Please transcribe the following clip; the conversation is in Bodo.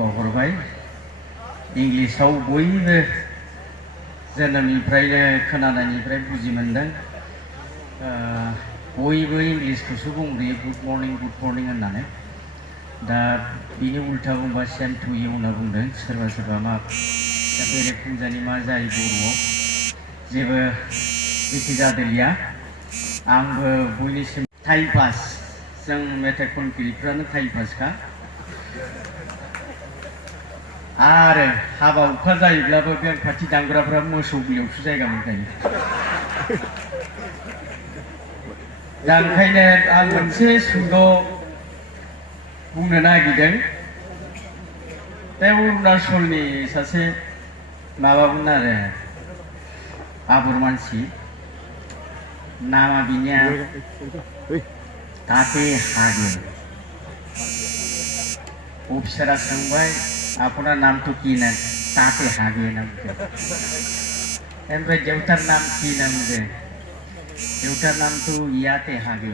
बावहरबाय इंलिसाव बयबो जोनोमनिफ्रायनो खोनानायनिफ्राय बुजि मोनदों बयबो इंलिसखौसो बुंग्रोयो गुड मर्निं होननानै दा बिनि उल्था बुंबा सेम टु इउ होनना बुंदों सोरबा मा दा बेरे फुंजानि मा जायो बर'आव जेबो जेखि जादोलिया आंबो बयनिसिम टाइम पास जों मेथाइ खनगिरिफ्रानो टाइम पासखा आरो हाबा हुखा जायोब्लाबो बे खाथि दामग्राफ्रा मोसौ बियावसो जायगा मोनखायो दा ओंखायनो आं मोनसे सुंद' बुंनो नागिरदों बे अरुणाचलनि सासे माबामोन आरो आबर मानसि नामा बिनिया ताते हागे अफिसारा सोंबाय आपना नाम तो की ना ताते हागे ना ओमफ्राय देउतार नाम की ना देउतार नाम तो याते हागे